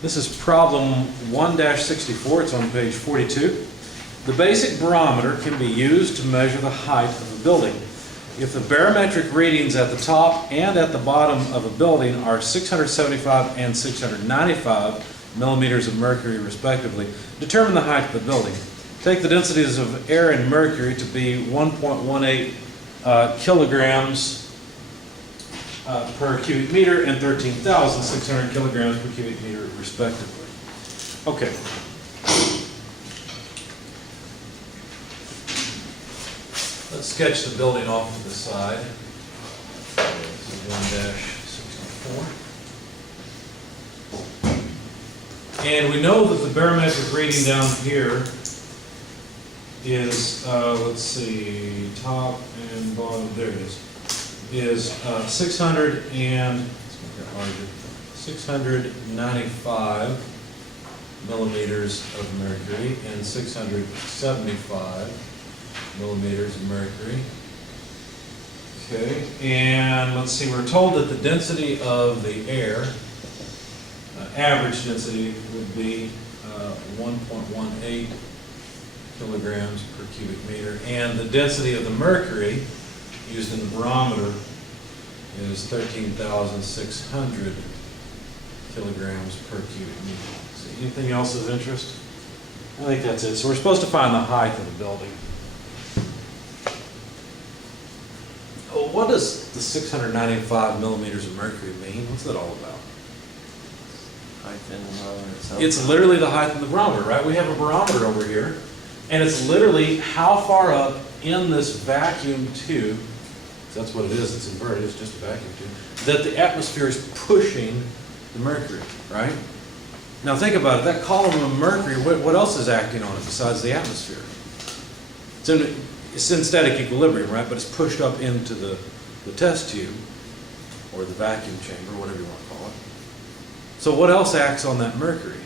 This is problem 1-64, it's on page 42. The basic barometer can be used to measure the height of a building. If the barometric readings at the top and at the bottom of a building are 675 and 695 millimeters of mercury respectively, determine the height of the building. Take the densities of air and mercury to be 1.18 kilograms per cubic meter and 13,600 kilograms per cubic meter respectively. Okay. Let's sketch the building off to the side. This is 1-64. And we know that the barometric reading down here is, let's see, top and bottom, there it is 695 millimeters of mercury and 675 millimeters of mercury. Okay, and let's see, we're told that the density of the air, average density would be 1.18 kilograms per cubic meter, and the density of the mercury used in the barometer is 13,600 kilograms per cubic meter. So anything else of interest? I think that's it. So we're supposed to find the height of the building. Oh, what does the 695 millimeters of mercury mean? What's that all about? Height in the barometer itself. It's literally the height of the barometer, right? We have a barometer over here, and it's literally how far up in this vacuum tube, that's what it is, it's inverted, it's just a vacuum tube, that the atmosphere is pushing the mercury, right? Now think about it, that column of mercury, what else is acting on it besides the atmosphere? It's in static equilibrium, right? But it's pushed up into the test tube, or the vacuum chamber, whatever you want to call it. So what else acts on that mercury?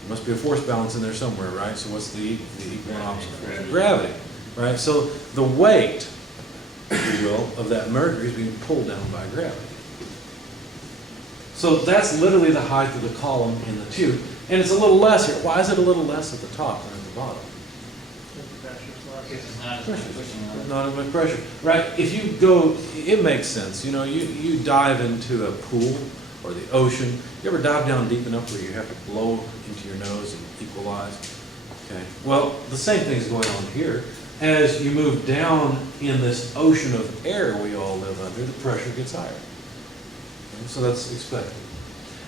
There must be a force balance in there somewhere, right? So what's the equal and opposite force? Gravity, right? So the weight, if you will, of that mercury is being pulled down by gravity. So that's literally the height of the column in the tube. And it's a little less here. Why is it a little less at the top than at the bottom? Not as much pressure, right? If you go, it makes sense. You know, you dive into a pool or the ocean. You ever dive down deep enough where you have to blow into your nose and equalize? Okay. Well, the same thing's going on here. As you move down in this ocean of air we all live under, the pressure gets higher. Okay? So that's expected.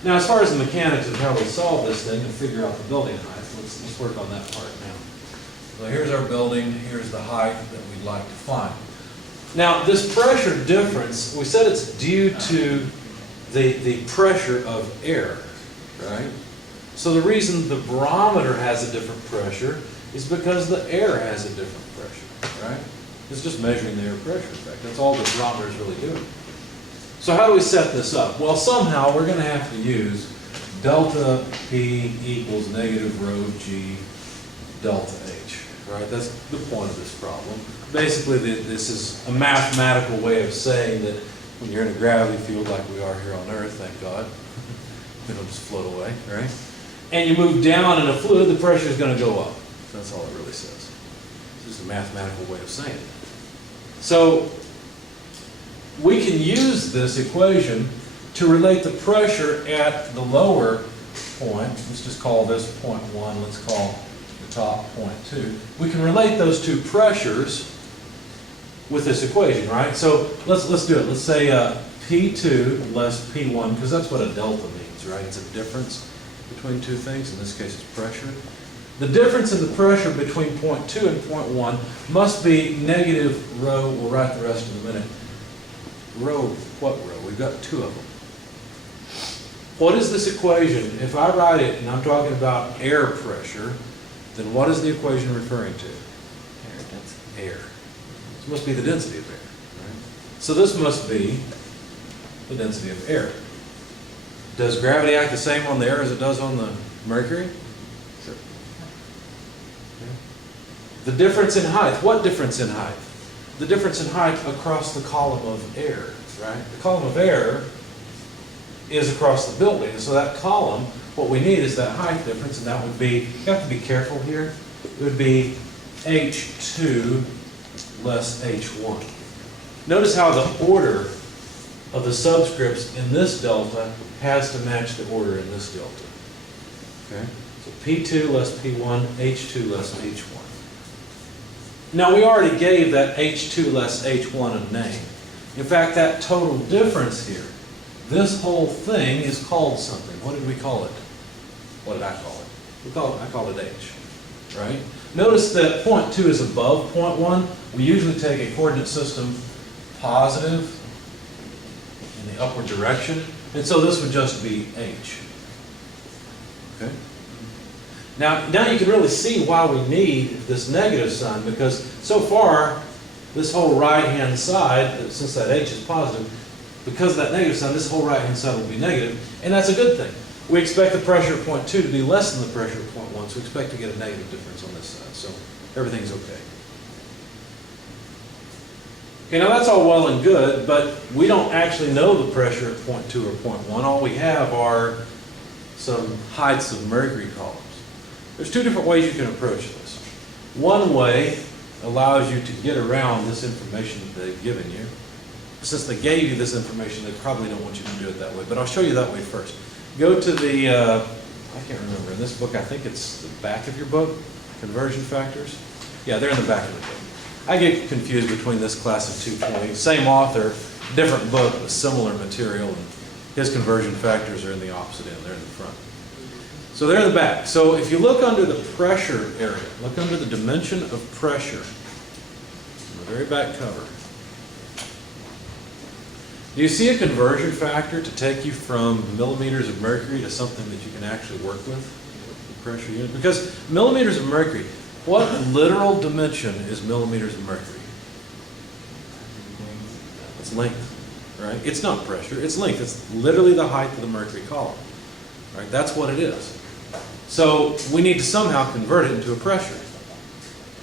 Now, as far as the mechanics of how we solve this thing and figure out the building height, let's work on that part now. So here's our building, here's the height that we'd like to find. Now, this pressure difference, we said it's due to the pressure of air, right? So the reason the barometer has a different pressure is because the air has a different pressure, right? It's just measuring the air pressure effect. That's all the barometer is really doing. So how do we set this up? Well, somehow we're going to have to use delta P equals negative rho G delta H. Right? That's the point of this problem. Basically, this is a mathematical way of saying that when you're in a gravity field like we are here on Earth, thank God, we don't just float away, right? And you move down in a fluid, the pressure is going to go up. That's all it really says. It's just a mathematical way of saying it. So we can use this equation to relate the pressure at the lower point. Let's just call this point 1. Let's call top point 2. We can relate those two pressures with this equation, right? So let's do it. Let's say P2 less P1, because that's what a delta means, right? It's a difference between two things. In this case, it's pressure. The difference in the pressure between point 2 and point 1 must be negative rho. We'll write the rest in a minute. Rho, what rho? We've got two of them. What is this equation? If I write it, and I'm talking about air pressure, then what is the equation referring to? Air density. Air. This must be the density of air, right? So this must be the density of air. Does gravity act the same on the air as it does on the mercury? Sure. Okay. The difference in height. What difference in height? The difference in height across the column of air, right? The column of air is across the building. And so that column, what we need is that height difference, and that would be, you have to be careful here, it would be H2 less H1. Notice how the order of the subscripts in this delta has to match the order in this delta. Okay? So P2 less P1, H2 less H1. Now we already gave that H2 less H1 a name. In fact, that total difference here, this whole thing is called something. What did we call it? What did I call it? I called it H, right? Notice that point 2 is above point 1. We usually take a coordinate system positive in the upward direction, and so this would just be H. Okay? Now you can really see why we need this negative sign, because so far, this whole right-hand side, since that H is positive, because of that negative sign, this whole right-hand side will be negative, and that's a good thing. We expect the pressure at point 2 to be less than the pressure at point 1, so we expect to get a negative difference on this side, so everything's okay. Okay, now that's all well and good, but we don't actually know the pressure at point 2 or point 1. All we have are some heights of mercury columns. There's two different ways you can approach this. One way allows you to get around this information that they've given you. Since they gave you this information, they probably don't want you to do it that way, but I'll show you that way first. Go to the, I can't remember, in this book, I think it's the back of your book, conversion factors. Yeah, they're in the back of the book. I get confused between this class of 220. Same author, different book, with similar material, and his conversion factors are in the opposite end, they're in the front. So they're in the back. So if you look under the pressure area, look under the dimension of pressure, on the very back cover. Do you see a conversion factor to take you from millimeters of mercury to something that you can actually work with, the pressure unit? Because millimeters of mercury, what literal dimension is millimeters of mercury? It's length, right? It's not pressure, it's length. It's literally the height of the mercury column, right? That's what it is. So we need to somehow convert it into a pressure.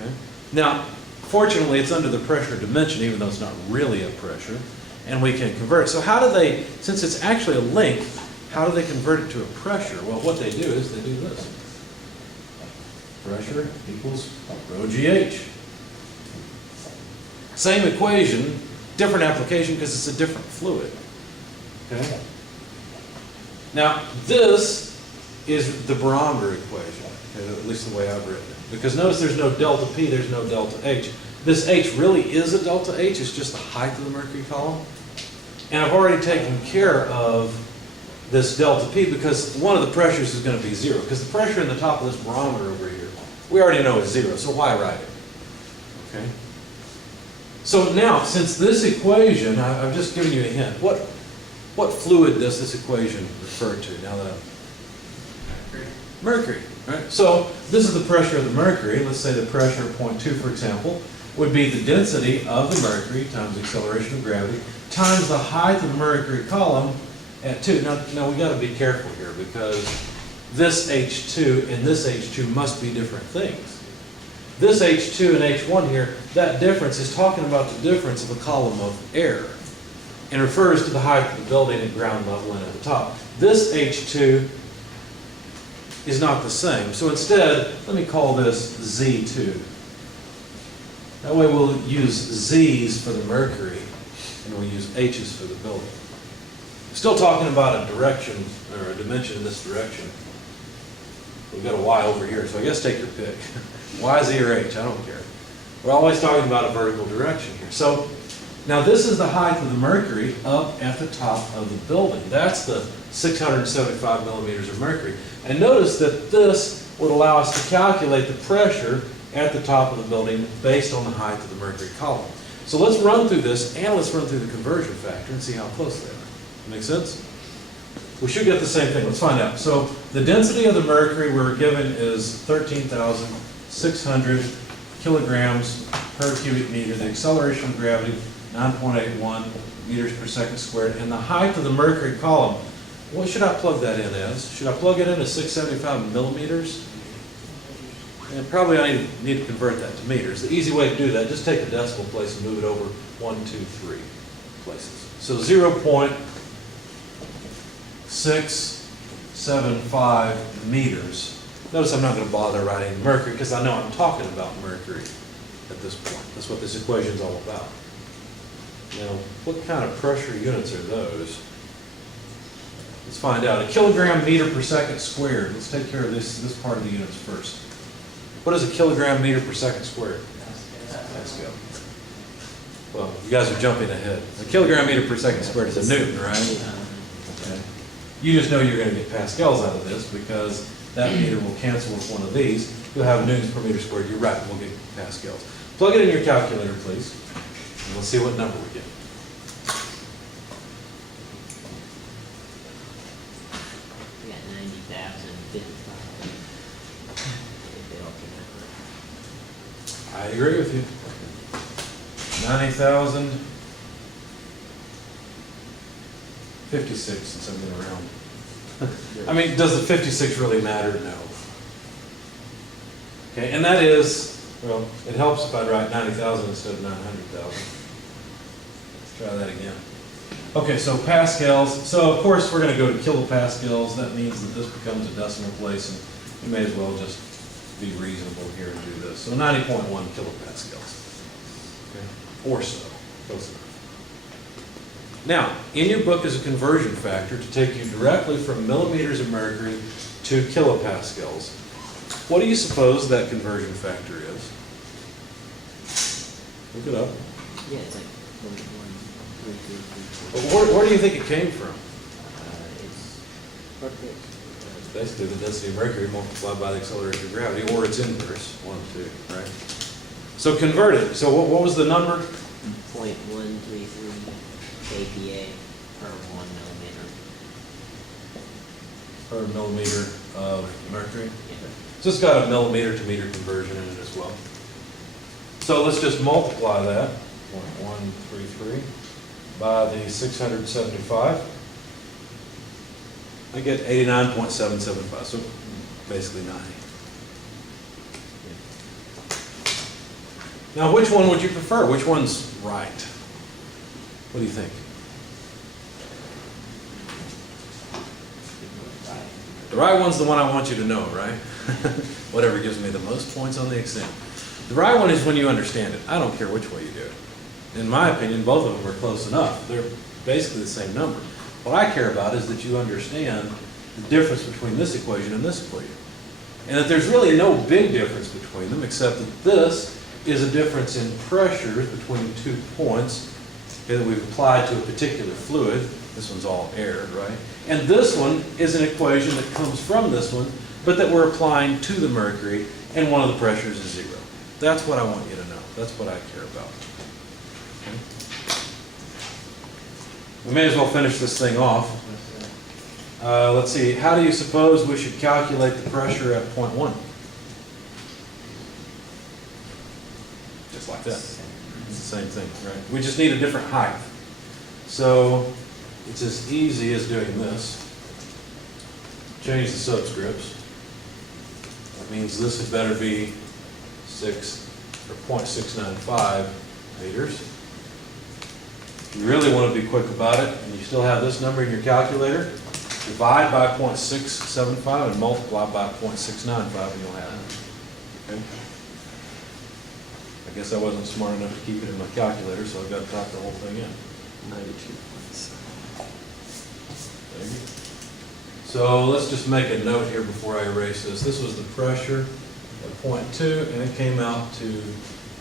Okay? Now, fortunately, it's under the pressure dimension, even though it's not really a pressure, and we can convert it. So how do they, since it's actually a length, how do they convert it to a pressure? Well, what they do is they do this. Pressure equals rho GH. Same equation, different application because it's a different fluid. Okay? Now, this is the barometer equation, okay, at least the way I've written it. Because notice there's no delta P, there's no delta H. This H really is a delta H, it's just the height of the mercury column. And I've already taken care of this delta P because one of the pressures is going to be 0. Because the pressure in the top of this barometer over here, we already know is 0, so why write it? Okay? So now, since this equation, I've just given you a hint. What fluid does this equation refer to now that mercury, right? So this is the pressure of the mercury. Let's say the pressure at point 2, for example, would be the density of the mercury times the acceleration of gravity times the height of the mercury column at 2. Now we got to be careful here because this H2 and this H2 must be different things. This H2 and H1 here, that difference is talking about the difference of a column of air and refers to the height of the building at ground level and at the top. This H2 is not the same. So instead, let me call this Z2. That way we'll use Z's for the mercury and we'll use H's for the building. Still talking about a direction or a dimension in this direction. We've got a Y over here, so I guess take your pick. Y, Z, or H, I don't care. We're always talking about a vertical direction here. So now this is the height of the mercury up at the top of the building. That's the 675 millimeters of mercury. And notice that this would allow us to calculate the pressure at the top of the building based on the height of the mercury column. So let's run through this and let's run through the conversion factor and see how close they are. Make sense? We should get the same thing. Let's find out. So the density of the mercury we're given is 13,600 kilograms per cubic meter. The acceleration of gravity, 9.81 meters per second squared. And the height of the mercury column, what should I plug that in as? Should I plug it in as 675 millimeters? And probably I need to convert that to meters. The easy way to do that, just take the decimal place and move it over 1, 2, 3 places. So 0.675 675 meters. Notice I'm not going to bother writing mercury because I know I'm talking about mercury at this point. That's what this equation is all about. Now, what kind of pressure units are those? Let's find out. A kilogram meter per second squared. Let's take care of this part of the units first. What is a kilogram meter per second squared? Pascal. Well, you guys are jumping ahead. A kilogram meter per second squared is a Newton, right? Okay. You just know you're going to get pascals out of this because that meter will cancel with one of these. You'll have newtons per meter squared. You're right, we'll get pascals. Plug it in your calculator, please, and we'll see what number we get. We got 90,055. I agree with you. 90,000, 56 since I'm going around. I mean, does the 56 really matter? No. Okay, and that is, well, it helps if I write 90,000 instead of 900,000. Let's try that again. Okay, so pascals. So of course we're going to go to kilopascals. That means that this becomes a decimal place, and you may as well just be reasonable here and do this. So 90.1 kilopascals. Okay, or so. Close enough. Now, in your book is a conversion factor to take you directly from millimeters of mercury to kilopascals. What do you suppose that conversion factor is? Look it up. Yeah, it's like 1.13334. Where do you think it came from? It's It's basically the density of mercury multiplied by the acceleration of gravity, or its inverse, 1, 2, right? So convert it. So what was the number? 0.133 kPa per 1 millimeter. Per millimeter of mercury. Yeah. So it's got a millimeter to meter conversion in it as well. So let's just multiply that, 0.133, by the 675. I get 89.775, so basically 90. Now, which one would you prefer? Which one's right? What do you think? The right one's the one I want you to know, right? Whatever gives me the most points on the exam. The right one is when you understand it. I don't care which way you do it. In my opinion, both of them are close enough. They're basically the same number. What I care about is that you understand the difference between this equation and this equation. And that there's really no big difference between them, except that this is a difference in pressures between 2 points that we've applied to a particular fluid. This one's all air, right? And this one is an equation that comes from this one, but that we're applying to the mercury, and one of the pressures is 0. That's what I want you to know. That's what I care about. Okay? We may as well finish this thing off. Let's see, how do you suppose we should calculate the pressure at point 1? Just like that. It's the same thing, right? We just need a different height. So it's as easy as doing this. Change the subscripts. That means this had better be 0.695 meters. If you really want to be quick about it, and you still have this number in your calculator, divide by 0.675 and multiply by 0.695 and you'll have it. Okay? I guess I wasn't smart enough to keep it in my calculator, so I've got to type the whole thing in. 92 points. There you go. So let's just make a note here before I erase this. This was the pressure at point 2, and it came out to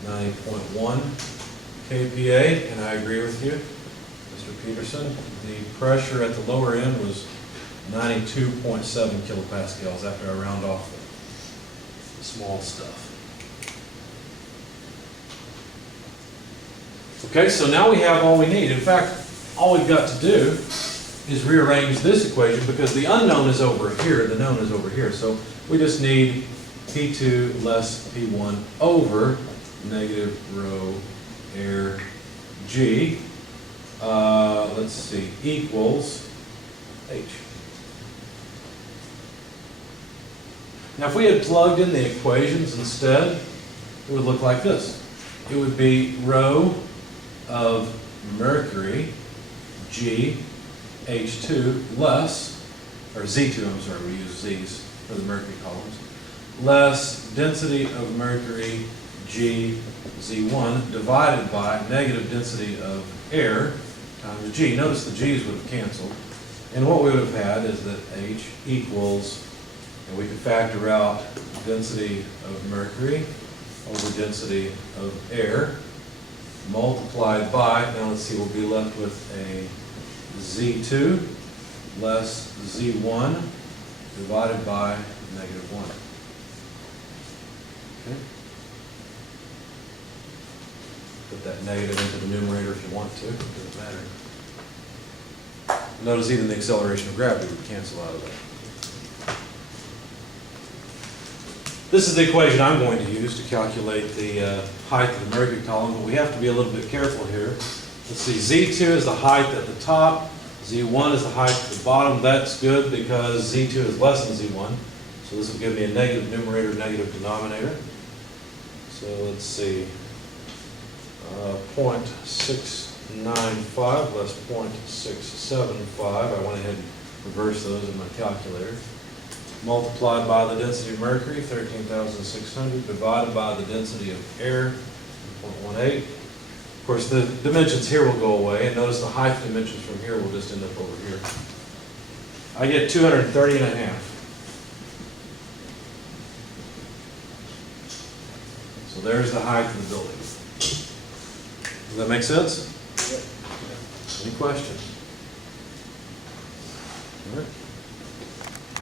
90.1 kPa, and I agree with you, Mr. Peterson. The pressure at the lower end was 92.7 kilopascals after I round off the small stuff. Okay, so now we have all we need. In fact, all we've got to do is rearrange this equation because the unknown is over here, the known is over here. So we just need P2 less P1 over negative rho air G, let's see, equals H. Now if we had plugged in the equations instead, it would look like this. It would be rho of mercury, G, H2, less or Z2, I'm sorry, we use Z's for the mercury columns, less density of mercury G Z1 divided by negative density of air times G. Notice the G's would have canceled. And what we would have had is that H equals, and we could factor out density of mercury over density of air multiplied by, now let's see, we'll be left with a Z2 less Z1 divided by negative 1. Okay. Put that negative into the numerator if you want to, it doesn't matter. Notice even the acceleration of gravity would cancel out of that. This is the equation I'm going to use to calculate the height of the mercury column, but we have to be a little bit careful here. Let's see, Z2 is the height at the top, Z1 is the height at the bottom. That's good because Z2 is less than Z1. So this will give me a negative numerator, negative denominator. So let's see, 0.695 less 0.675. I went ahead and reversed those in my calculator. Multiplied by the density of mercury, 13,600, divided by the density of air, 0.18. Of course, the dimensions here will go away, and notice the height dimensions from here will just end up over here. I get 230.5. So there's the height of the building. Does that make sense? Any questions? All right.